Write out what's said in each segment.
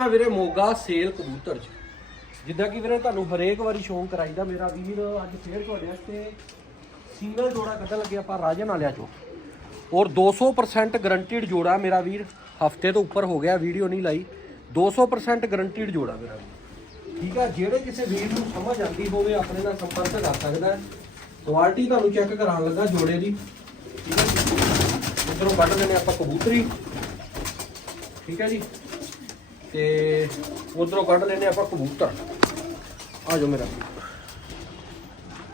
ਆ ਵੀਰੇ ਮੋਗਾ ਸੇਲ ਕਬੂਤਰ ਚ। ਜਿੱਦਾਂ ਕਿ ਵੀਰੇ ਤੁਹਾਨੂੰ ਹਰੇਕ ਵਾਰੀ ਸ਼ੌਂਕ ਕਰਾਈਦਾ ਮੇਰਾ ਵੀਰ, ਅੱਜ ਫੇਰ ਤੁਹਾਡੇ ਵਾਸਤੇ ਸਿੰਗਲ ਜੋੜਾ ਕੱਢਣ ਲੱਗੇ ਆਪਾਂ ਰਾਜਨ ਵਾਲਿਆਂ ਚੋਂ। ਔਰ 200% ਗਰੰਟੀਡ ਜੋੜਾ ਮੇਰਾ ਵੀਰ, ਹਫ਼ਤੇ ਤੋਂ ਉੱਪਰ ਹੋ ਗਿਆ ਵੀਡੀਓ ਨਹੀਂ ਲਾਈ। 200% ਗਰੰਟੀਡ ਜੋੜਾ ਮੇਰਾ ਵੀਰ। ਠੀਕ ਆ, ਜਿਹੜੇ ਕਿਸੇ ਵੀਰ ਨੂੰ ਸਮਝ ਆਉਂਦੀ ਹੋਵੇ, ਆਪਣੇ ਨਾਲ ਸੰਪਰਕ ਕਰ ਸਕਦਾ ਕੁਆਲਿਟੀ ਤੁਹਾਨੂੰ ਚੈੱਕ ਕਰਾਉਣ ਲੱਗਾ ਜੋੜੇ ਦੀ। ਠੀਕ ਹੈ ਜੀ। ਉਧਰੋਂ ਕੱਢ ਲੈਣੇ ਆਪਾਂ ਕਬੂਤਰੀ। ਠੀਕ ਹੈ ਜੀ। ਤੇ ਉਧਰੋਂ ਕੱਢ ਲੈਣੇ ਆਪਾਂ ਕਬੂਤਰ। ਆ ਜਾਓ ਮੇਰਾ।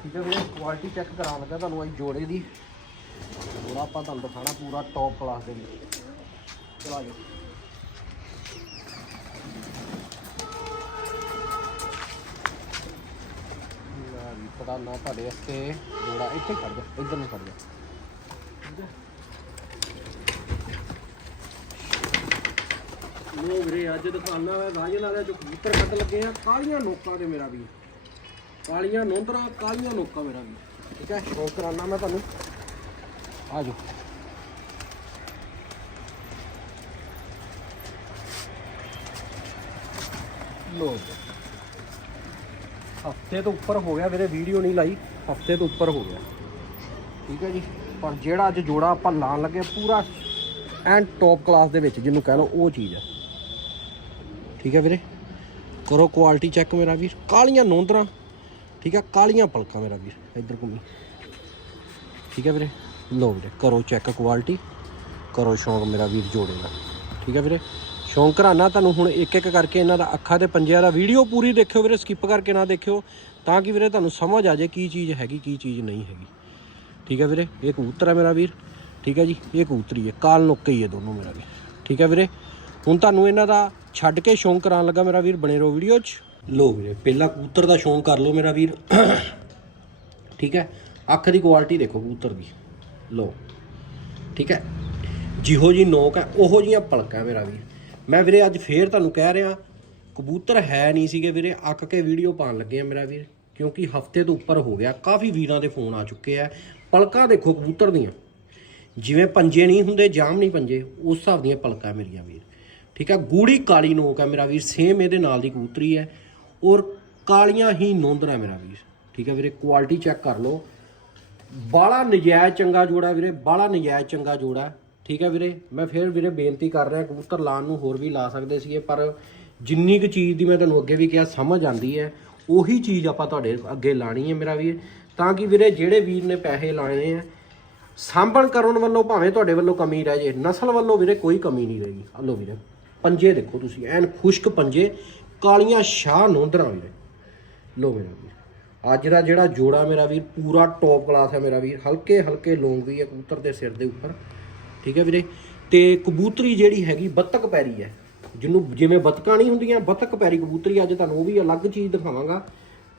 ਠੀਕ ਹੈ ਵੀਰੇ ਕੁਆਲਿਟੀ ਚੈੱਕ ਕਰਾਉਣ ਲੱਗਾ ਤੁਹਾਨੂੰ ਅੱਜ ਜੋੜੇ ਦੀ। ਜੋੜਾ ਆਪਾਂ ਤੁਹਾਨੂੰ ਦਿਖਾਣਾ ਪੂਰਾ ਟੌਪ ਕਲਾਸ ਦੇ ਵਿੱਚ। ਚਲਾ ਜਾਓ। ਪਤਾ ਨਾ ਤੁਹਾਡੇ ਵਾਸਤੇ ਜੋੜਾ ਇੱਥੇ ਖੜ ਜਾ, ਇੱਧਰ ਨੂੰ ਖੜ ਜਾ। ਠੀਕ ਹੈ। ਲੋ ਵੀਰੇ, ਅੱਜ ਦੁਕਾਨਾਂ ਹੈ ਰਾਜਨ ਵਾਲਿਆਂ ਚੋਂ ਕਬੂਤਰ ਲੱਗੇ ਆ, ਕਾਲੀਆਂ ਨੋਕਾਂ ਦੇ ਮੇਰਾ ਵੀ ਕਾਲੀਆਂ ਨੋਂਦਰਾਂ, ਕਾਲੀਆਂ ਨੋਕਾਂ ਮੇਰਾ ਵੀ ਠੀਕ ਹੈ, ਸ਼ੌਕ ਕਰਾਨਾ ਮੈਂ ਤੁਹਾਨੂੰ। ਆ ਜਾਓ। ਲੋ ਹਫ਼ਤੇ ਤੋਂ ਉੱਪਰ ਹੋ ਗਿਆ ਵੀਰੇ, ਵੀਡੀਓ ਨਹੀਂ ਲਾਈ। ਹਫ਼ਤੇ ਤੋਂ ਉੱਪਰ ਹੋ ਗਿਆ। ਠੀਕ ਹੈ ਜੀ। ਪਰ ਜਿਹੜਾ ਅੱਜ ਜੋੜਾ ਆਪਾਂ ਲਾਣ ਲੱਗੇ, ਪੂਰਾ ਐਂਡ ਟੌਪ ਕਲਾਸ ਦੇ ਵਿੱਚ, ਜਿਹਨੂੰ ਕਹਿ ਲਓ, ਉਹ ਚੀਜ਼ ਹੈ ਠੀਕ ਹੈ ਵੀਰੇ? ਕਰੋ ਕੁਆਲਿਟੀ ਚੈੱਕ ਮੇਰਾ ਵੀਰ। ਕਾਲੀਆਂ ਨੋਂਦਰਾਂ। ਠੀਕ ਹੈ ਕਾਲੀਆਂ ਪਲਕਾਂ ਮੇਰਾ ਵੀਰ, ਇੱਧਰ ਘੁੰਮੀ। ਠੀਕ ਹੈ ਵੀਰੇ? ਲਓ ਵੀਰੇ, ਕਰੋ ਚੈੱਕ ਕੁਆਲਿਟੀ ਕਰੋ ਸ਼ੌਂਕ ਮੇਰਾ ਵੀਰ ਜੋੜੇ ਦਾ ਠੀਕ ਹੈ ਵੀਰੇ? ਸ਼ੌਂਕ ਕਰਾਣਾ ਤੁਹਾਨੂੰ ਹੁਣ ਇੱਕ ਇੱਕ ਕਰਕੇ ਇਹਨਾਂ ਦਾ ਅੱਖਾਂ ਤੇ ਪੰਜਿਆਂ ਦਾ ਵੀਡੀਓ ਪੂਰੀ ਦੇਖਿਓ ਵੀਰੇ ਸਕਿਪ ਕਰਕੇ ਨਾ ਦੇਖਿਓ। ਤਾਂ ਕਿ ਵੀਰੇ ਤੁਹਾਨੂੰ ਸਮਝ ਆ ਜਾਏ ਕੀ ਚੀਜ਼ ਹੈਗੀ, ਕੀ ਚੀਜ਼ ਨਹੀਂ ਹੈਗੀ। ਠੀਕ ਹੈ ਵੀਰੇ? ਇਹ ਕਬੂਤਰ ਹੈ ਮੇਰਾ ਵੀਰ। ਠੀਕ ਹੈ ਜੀ, ਇਹ ਕਬੂਤਰੀ ਹੈ ਕਾਲ ਨੁੱਕੇ ਹੀ ਹੈ ਦੋਨੋਂ ਮੇਰਾ ਵੀਰ। ਠੀਕ ਹੈ ਵੀਰੇ? ਹੁਣ ਤੁਹਾਨੂੰ ਇਹਨਾਂ ਦਾ ਛੱਡ ਕੇ ਸ਼ੌਂਕ ਕਰਾਉਣ ਲੱਗਾ ਮੇਰਾ ਵੀਰ ਬਣੇ ਰਹੋ ਵੀਡੀਓ 'ਚ। ਲੋ ਵੀਰੇ, ਪਹਿਲਾਂ ਕਬੂਤਰ ਦਾ ਸ਼ੌਂਕ ਕਰ ਲਓ ਮੇਰਾ ਵੀਰ। ਠੀਕ ਹੈ? ਅੱਖ ਦੀ ਕੁਆਲਿਟੀ ਦੇਖੋ ਕਬੂਤਰ ਦੀ। ਲੋ, ਠੀਕ ਹੈ? ਜਿਹੋ ਜੀ ਨੋਕ ਹੈ, ਉਹੋ ਜੀਆਂ ਪਲਕਾਂ ਮੇਰਾ ਵੀਰ। ਮੈਂ ਵੀਰੇ ਅੱਜ ਫੇਰ ਤੁਹਾਨੂੰ ਕਹਿ ਰਿਹਾ, ਕਬੂਤਰ ਹੈ ਨਹੀਂ ਸੀਗੇ ਵੀਰੇ ਅੱਕ ਕੇ ਵੀਡੀਓ ਪਾਉਣ ਲੱਗੇ ਆ ਮੇਰਾ ਵੀਰ। ਕਿਉਂਕਿ ਹਫ਼ਤੇ ਤੋਂ ਉੱਪਰ ਹੋ ਗਿਆ, ਕਾਫੀ ਵੀਰਾਂ ਦੇ ਫੋਨ ਆ ਚੁੱਕੇ ਆ। ਪਲਕਾਂ ਦੇਖੋ ਕਬੂਤਰ ਦੀਆਂ। ਜਿਵੇਂ ਪੰਜੇ ਨਹੀਂ ਹੁੰਦੇ, ਜਾਮ ਨਹੀਂ ਪੰਜੇ, ਉਸ ਹਿਸਾਬ ਦੀਆਂ ਪਲਕਾਂ ਮੇਰੀਆਂ ਵੀਰ। ਠੀਕ ਹੈ, ਗੂੜੀ ਕਾਲੀ ਨੋਕ ਹੈ ਮੇਰਾ ਵੀਰ ਸੇਮ ਇਹਦੇ ਨਾਲ ਦੀ ਕਬੂਤਰੀ ਹੈ ਔਰ ਕਾਲੀਆਂ ਹੀ ਨੋਂਦਰਾ ਮੇਰਾ ਵੀਰ, ਠੀਕ ਹੈ ਵੀਰੇ ਕੁਆਲਿਟੀ ਚੈੱਕ ਕਰ ਲਓ। ਬਾਲਾ ਨਜਾਇਜ਼ ਚੰਗਾ ਜੋੜਾ ਵੀਰੇ ਬਾਲਾ ਨਜਾਇਜ਼ ਚੰਗਾ ਜੋੜਾ ਠੀਕ ਹੈ ਵੀਰੇ। ਮੈਂ ਫਿਰ ਵੀਰੇ ਬੇਨਤੀ ਕਰ ਰਿਹਾ, ਕਬੂਤਰ ਲਾਣ ਨੂੰ ਹੋਰ ਵੀ ਲਾ ਸਕਦੇ ਸੀਗੇ, ਪਰ ਜਿੰਨੀ ਕੁ ਚੀਜ਼ ਦੀ ਮੈਂ ਤੁਹਾਨੂੰ ਅੱਗੇ ਵੀ ਕਿਹਾ, ਸਮਝ ਆਂਦੀ ਹੈ, ਉਹੀ ਚੀਜ਼ ਆਪਾਂ ਤੁਹਾਡੇ ਅੱਗੇ ਲਾਣੀ ਹੈ ਮੇਰਾ ਵੀਰ। ਤਾਂ ਕਿ ਵੀਰੇ, ਜਿਹੜੇ ਵੀਰ ਨੇ ਪੈਸੇ ਲਾਣੇ ਆ ਸਾਂਭਣ ਕਰਨ ਵੱਲੋਂ ਭਾਵੇਂ ਤੁਹਾਡੇ ਵੱਲੋਂ ਕਮੀ ਰਹਿ ਜੇ, ਨਸਲ ਵੱਲੋਂ ਵੀਰੇ ਕੋਈ ਕਮੀ ਨਹੀਂ ਰਹੇਗੀ। ਹਲੋ ਵੀਰੇ। ਪੰਜੇ ਦੇਖੋ ਤੁਸੀਂ, ਐਨ ਖੁਸ਼ਕ ਪੰਜੇ, ਕਾਲੀਆਂ ਸ਼ਾਹ ਨੋਂਦਰਾਂ ਵੀਰੇ। ਲੋ ਮੇਰਾ ਵੀਰ, ਅੱਜ ਦਾ ਜਿਹੜਾ ਜੋੜਾ ਮੇਰਾ ਵੀਰ, ਪੂਰਾ ਟੌਪ ਕਲਾਸ ਹੈ ਮੇਰਾ ਵੀਰ, ਹਲਕੇ ਹਲਕੇ ਲੌਂਗ ਵੀ ਹੈ ਕਬੂਤਰ ਦੇ ਸਿਰ ਦੇ ਉੱਪਰ, ਠੀਕ ਹੈ ਵੀਰੇ? ਤੇ ਕਬੂਤਰੀ ਜਿਹੜੀ ਹੈਗੀ ਬੱਤਕ ਪੈਰੀ ਹੈ, ਜਿਹਨੂੰ ਜਿਵੇਂ ਬੱਤਕਾਂ ਨਹੀਂ ਹੁੰਦੀਆਂ, ਬੱਤਕ ਪੈਰੀ ਕਬੂਤਰੀ, ਅੱਜ ਤੁਹਾਨੂੰ ਉਹ ਵੀ ਅਲੱਗ ਚੀਜ਼ ਦਿਖਾਵਾਂਗਾ।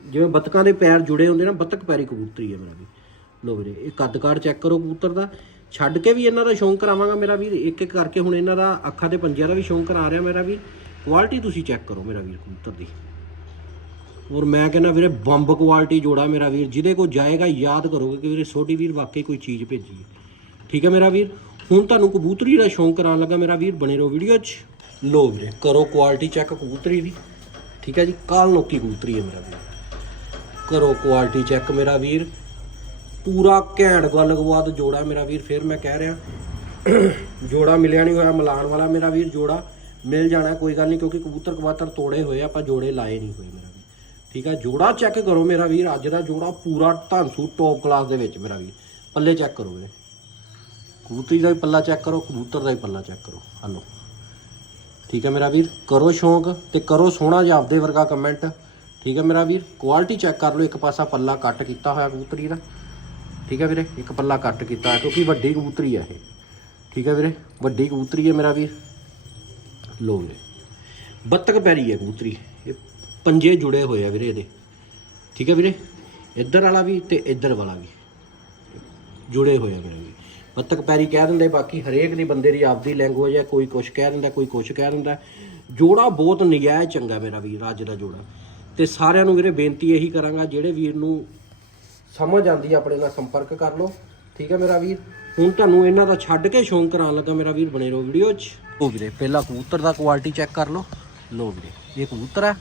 ਜਿਵੇਂ ਬੱਤਕਾਂ ਦੇ ਪੈਰ ਜੁੜੇ ਹੁੰਦੇ ਨਾ, ਬੱਤਕ ਪੈਰੀ ਕਬੂਤਰੀ ਹੈ ਮੇਰਾ ਵੀਰ। ਲੋ ਵੀਰੇ, ਇਹ ਕੱਦ ਕਾੜ ਚੈੱਕ ਕਰੋ ਕਬੂਤਰ ਦਾ। ਛੱਡ ਕੇ ਵੀ ਇਹਨਾਂ ਦਾ ਸ਼ੌਂਕ ਕਰਾਵਾਂਗਾ ਮੇਰਾ ਵੀਰ। ਇੱਕ ਇੱਕ ਕਰਕੇ ਹੁਣ ਇਹਨਾਂ ਦਾ ਅੱਖਾਂ ਤੇ ਪੰਜਿਆਂ ਦਾ ਵੀ ਸ਼ੌਂਕ ਕਰਾ ਰਿਹਾ ਮੇਰਾ ਵੀਰ। ਕੁਆਲਿਟੀ ਤੁਸੀਂ ਚੈੱਕ ਕਰੋ ਮੇਰਾ ਵੀਰ ਕਬੂਤਰ ਦੀ। ਔਰ ਮੈਂ ਕਹਿੰਦਾ ਵੀਰੇ, ਬੰਬ ਕੁਆਲਿਟੀ ਜੋੜਾ ਮੇਰਾ ਵੀਰ। ਜਿਹਦੇ ਕੋ ਜਾਏਗਾ, ਯਾਦ ਕਰੋਗੇ ਕਿ ਵੀਰੇ, ਸੋਢੀ ਵੀਰ ਵਾਕਈ ਕੋਈ ਚੀਜ਼ ਭੇਜੀ ਹੈ। ਠੀਕ ਹੈ ਮੇਰਾ ਵੀਰ? ਹੁਣ ਤੁਹਾਨੂੰ ਕਬੂਤਰੀ ਦਾ ਸ਼ੌਂਕ ਕਰਾਉਣ ਲੱਗਾ ਮੇਰਾ ਵੀਰ, ਬਣੇ ਰਹੋ ਵੀਡੀਓ 'ਚ। ਲੋ ਵੀਰੇ, ਕਰੋ ਕੁਆਲਿਟੀ ਚੈੱਕ ਕਬੂਤਰੀ ਦੀ। ਠੀਕ ਹੈ ਜੀ ਕਾਲ ਨੋਕੀ ਕਬੂਤਰੀ ਹੈ ਮੇਰਾ ਵੀਰ। ਕਰੋ ਕੁਆਲਿਟੀ ਚੈੱਕ ਮੇਰਾ ਵੀਰ। ਪੂਰਾ ਘੈਂਟ ਗੱਲ ਗਵਾਦ ਜੋੜਾ ਮੇਰਾ ਵੀਰ, ਫਿਰ ਮੈਂ ਕਹਿ ਰਿਹਾ। ਜੋੜਾ ਮਿਲਿਆ ਨਹੀਂ ਹੋਇਆ, ਮਿਲਾਨ ਵਾਲਾ ਮੇਰਾ ਵੀਰ ਜੋੜਾ ਮਿਲ ਜਾਣਾ, ਕੋਈ ਗੱਲ ਨਹੀਂ ਕਿਉਂਕਿ ਕਬੂਤਰ ਕਬਾਤਰ ਤੋੜੇ ਹੋਏ ਆਪਾਂ ਜੋੜੇ ਲਾਏ ਨਹੀਂ ਹੋਏ ਮੇਰਾ ਵੀਰ। ਠੀਕ ਆ, ਜੋੜਾ ਚੈੱਕ ਕਰੋ ਮੇਰਾ ਵੀਰ, ਅੱਜ ਦਾ ਜੋੜਾ ਪੂਰਾ ਧਾਂਸੂ ਟੌਪ ਕਲਾਸ ਦੇ ਵਿੱਚ ਮੇਰਾ ਵੀਰ। ਪੱਲੇ ਚੈੱਕ ਕਰੋ ਵੀਰੇ। ਕਬੂਤਰੀ ਦਾ ਵੀ ਪੱਲਾ ਚੈੱਕ ਕਰੋ, ਕਬੂਤਰ ਦਾ ਵੀ ਪੱਲਾ ਚੈੱਕ ਕਰੋ। ਹਲੋ। ਠੀਕ ਹੈ ਮੇਰਾ ਵੀਰ, ਕਰੋ ਸ਼ੌਂਕ ਤੇ ਕਰੋ ਸੋਹਣਾ ਜਿਹਾ ਆਪਦੇ ਵਰਗਾ ਕਮੈਂਟ ਠੀਕ ਹੈ ਮੇਰਾ ਵੀਰ ਕੁਆਲਿਟੀ ਚੈੱਕ ਕਰ ਲਓ, ਇੱਕ ਪਾਸਾ ਪੱਲਾ ਕੱਟ ਕੀਤਾ ਹੋਇਆ ਕਬੂਤਰੀ ਦਾ। ਠੀਕ ਹੈ ਵੀਰੇ? ਇੱਕ ਪੱਲਾ ਕੱਟ ਕੀਤਾ ਕਿਉਂਕਿ ਵੱਡੀ ਕਬੂਤਰੀ ਆ ਇਹ। ਠੀਕ ਹੈ ਵੀਰੇ? ਵੱਡੀ ਕਬੂਤਰੀ ਹੈ ਮੇਰਾ ਵੀਰ। ਲੋ ਵੀਰੇ। ਬੱਤਕ ਪੈਰੀ ਹੈ ਕਬੂਤਰੀ। ਇਹ ਪੰਜੇ ਜੁੜੇ ਹੋਏ ਆ ਵੀਰੇ ਇਹਦੇ। ਠੀਕ ਹੈ ਵੀਰੇ? ਇੱਧਰ ਵਾਲਾ ਵੀ ਤੇ ਇੱਧਰ ਵਾਲਾ ਵੀ। ਜੁੜੇ ਹੋਏ ਆ ਵੀਰੇ। ਵੀ ਬੱਤਕ ਪੈਰੀ ਕਹਿ ਦਿੰਦੇ, ਬਾਕੀ ਹਰੇਕ ਦੀ ਬੰਦੇ ਦੀ ਆਪਦੀ ਲੈਂਗੁਏਜ ਹੈ, ਕੋਈ ਕੁਛ ਕਹਿ ਦਿੰਦਾ, ਕੋਈ ਕੁਛ ਕਹਿ ਦਿੰਦਾ। ਜੋੜਾ ਬਹੁਤ ਨਜਾਇਜ਼ ਚੰਗਾ ਮੇਰਾ ਵੀਰ, ਅੱਜ ਦਾ ਜੋੜਾ। ਤੇ ਸਾਰਿਆਂ ਨੂੰ ਵੀਰੇ ਬੇਨਤੀ ਇਹੀ ਕਰਾਂਗਾ, ਜਿਹੜੇ ਵੀਰ ਨੂੰ ਸਮਝ ਆਂਦੀ ਹੈ ਆਪਣੇ ਨਾਲ ਸੰਪਰਕ ਕਰ ਲਓ। ਠੀਕ ਹੈ ਮੇਰਾ ਵੀਰ? ਹੁਣ ਤੁਹਾਨੂੰ ਇਹਨਾਂ ਦਾ ਛੱਡ ਕੇ ਸ਼ੌਂਕ ਕਰਾਉਣ ਲੱਗਾ ਮੇਰਾ ਵੀਰ, ਬਣੇ ਰਹੋ ਵੀਡੀਓ 'ਚ। ਉਹ ਵੀਰੇ, ਪਹਿਲਾਂ ਕਬੂਤਰ ਦਾ ਕੁਆਲਿਟੀ ਚੈੱਕ ਕਰ ਲਓ। ਲੋ ਵੀਰੇ, ਇਹ ਕਬੂਤਰ ਹੈ।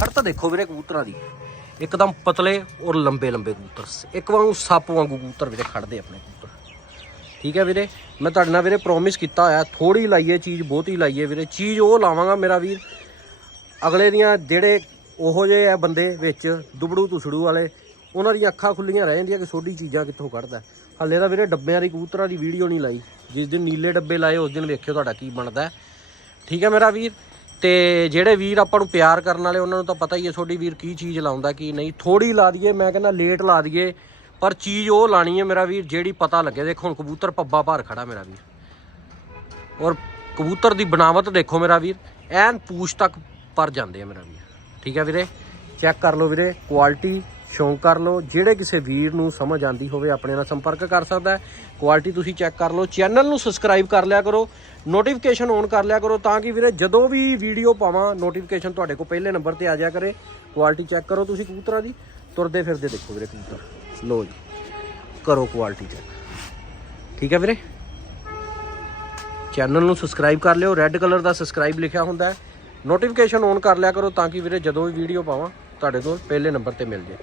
ਖੜ ਤਾਂ ਦੇਖੋ ਵੀਰੇ ਕਬੂਤਰਾਂ ਦੀ। ਇੱਕਦਮ ਪਤਲੇ ਔਰ ਲੰਬੇ ਲੰਬੇ ਕਬੂਤਰ ਇੱਕ ਵਾਂਗੂ ਸੱਪ ਵਾਂਗੂ ਕਬੂਤਰ ਵੀਰੇ ਖੜਦੇ ਆਪਣੇ ਕਬੂਤਰ। ਠੀਕ ਹੈ ਵੀਰੇ, ਮੈਂ ਤੁਹਾਡੇ ਨਾਲ ਵੀਰੇ ਪ੍ਰੋਮਿਸ ਕੀਤਾ ਹੋਇਆ ਥੋੜੀ ਲਾਈਏ, ਚੀਜ਼ ਬਹੁਤੀ ਲਾਈਏ ਵੀਰੇ। ਚੀਜ਼ ਉਹ ਲਾਵਾਂਗਾ ਮੇਰਾ ਵੀਰ। ਅਗਲੇ ਦੀਆਂ ਜਿਹੜੇ ਉਹੋ ਜਿਹੇ ਆ ਬੰਦੇ ਵਿੱਚ ਦੁਬੜੂ ਤੁਸੜੂ ਵਾਲੇ ਉਹਨਾਂ ਦੀਆਂ ਅੱਖਾਂ ਖੁੱਲੀਆਂ ਰਹਿ ਜਾਂਦੀਆਂ ਕਿ ਸੋਡੀ ਚੀਜ਼ਾਂ ਕਿੱਥੋਂ ਕੱਢਦਾ। ਹੱਲੇ ਤਾਂ ਵੀਰੇ ਡੱਬਿਆਂ ਦੀ ਕਬੂਤਰਾਂ ਦੀ ਵੀਡੀਓ ਨਹੀਂ ਲਾਈ। ਜਿਸ ਦਿਨ ਨੀਲੇ ਡੱਬੇ ਲਾਏ, ਉਸ ਦਿਨ ਵੇਖਿਓ ਤੁਹਾਡਾ ਕੀ ਬਣਦਾ ਠੀਕ ਹੈ ਮੇਰਾ ਵੀਰ? ਤੇ ਜਿਹੜੇ ਵੀਰ ਆਪਾਂ ਨੂੰ ਪਿਆਰ ਕਰਨ ਵਾਲੇ, ਉਹਨਾਂ ਨੂੰ ਤਾਂ ਪਤਾ ਹੀ ਹੈ ਤੁਹਾਡੀ ਵੀਰ ਕੀ ਚੀਜ਼ ਲਾਉਂਦਾ, ਕੀ ਨਹੀਂ। ਥੋੜੀ ਲਾ ਦਈਏ, ਮੈਂ ਕਹਿੰਦਾ ਲੇਟ ਲਾ ਦਈਏ, ਪਰ ਚੀਜ਼ ਉਹ ਲਾਣੀ ਹੈ ਮੇਰਾ ਵੀਰ, ਜਿਹੜੀ ਪਤਾ ਲੱਗੇ। ਦੇਖੋ ਹੁਣ ਕਬੂਤਰ ਪੱਬਾ ਭਾਰ ਖੜਾ ਮੇਰਾ ਵੀਰ। ਔਰ ਕਬੂਤਰ ਦੀ ਬਣਾਵਟ ਦੇਖੋ ਮੇਰਾ ਵੀਰ, ਐਨ ਪੂਛ ਤੱਕ ਪਰ ਜਾਂਦੇ ਆ ਮੇਰਾ ਵੀਰ। ਠੀਕ ਹੈ ਵੀਰੇ? ਚੈੱਕ ਕਰ ਲਓ ਵੀਰੇ, ਕੁਆਲਿਟੀ ਸ਼ੌਂਕ ਕਰ ਲਓ। ਜਿਹੜੇ ਕਿਸੇ ਵੀਰ ਨੂੰ ਸਮਝ ਆਂਦੀ ਹੋਵੇ, ਆਪਣੇ ਨਾਲ ਸੰਪਰਕ ਕਰ ਸਕਦਾ ਹੈ। ਕੁਆਲਿਟੀ ਤੁਸੀਂ ਚੈੱਕ ਕਰ ਲਓ। ਚੈਨਲ ਨੂੰ ਸਬਸਕ੍ਰਾਈਬ ਕਰ ਲਿਆ ਕਰੋ। ਨੋਟੀਫਿਕੇਸ਼ਨ ਔਨ ਕਰ ਲਿਆ ਕਰੋ ਤਾਂ ਕਿ ਵੀਰੇ ਜਦੋਂ ਵੀ ਵੀਡੀਓ ਪਾਵਾਂ ਨੋਟੀਫਿਕੇਸ਼ਨ ਤੁਹਾਡੇ ਕੋਲ ਪਹਿਲੇ ਨੰਬਰ ਤੇ ਆ ਜਾਇਆ ਕਰੇ। ਕੁਆਲਿਟੀ ਚੈੱਕ ਕਰੋ ਤੁਸੀਂ ਕਬੂਤਰਾਂ ਦੀ। ਤੁਰਦੇ ਫਿਰਦੇ ਦੇਖੋ ਵੀਰੇ ਕਬੂਤਰ। ਲੋ ਜੀ, ਕਰੋ ਕੁਆਲਿਟੀ ਚੈੱਕ ਠੀਕ ਹੈ ਵੀਰੇ? ਚੈਨਲ ਨੂੰ ਸਬਸਕ੍ਰਾਈਬ ਕਰ ਲਿਓ। ਰੈੱਡ ਕਲਰ ਦਾ ਸਬਸਕ੍ਰਾਈਬ ਲਿਖਿਆ ਹੁੰਦਾ ਹੈ। ਨੋਟੀਫਿਕੇਸ਼ਨ ਔਨ ਕਰ ਲਿਆ ਕਰੋ ਤਾਂ ਕਿ ਵੀਰੇ ਜਦੋਂ ਵੀ ਵੀਡੀਓ ਪਾਵਾਂ, ਤੁਹਾਡੇ ਕੋਲ ਪਹਿਲੇ ਨੰਬਰ ਤੇ ਮਿਲ ਜੇ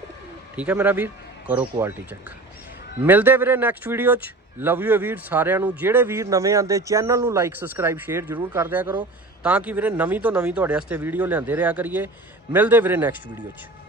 ਠੀਕ ਹੈ ਮੇਰਾ ਵੀਰ? ਕਰੋ ਕੁਆਲਿਟੀ ਚੈੱਕ ਮਿਲਦੇ ਵੀਰੇ ਨੈਕਸਟ ਵੀਡੀਓ 'ਚ। ਲਵ ਯੂ ਵੀਰ ਸਾਰਿਆਂ ਨੂੰ। ਜਿਹੜੇ ਵੀਰ ਨਵੇਂ ਆਂਦੇ ਚੈਨਲ ਨੂੰ ਲਾਈਕ ਸਬਸਕ੍ਰਾਈਬ ਸ਼ੇਅਰ ਜਰੂਰ ਕਰ ਦਿਆ ਕਰੋ। ਤਾਂ ਕਿ ਵੀਰੇ ਨਵੀਂ ਤੋਂ ਨਵੀਂ ਤੁਹਾਡੇ ਵਾਸਤੇ ਵੀਡੀਓ ਲਿਆਂਦੇ ਰਿਹਾ ਕਰੀਏ। ਮਿਲਦੇ ਵੀਰੇ ਨੈਕਸਟ ਵੀਡੀਓ 'ਚ।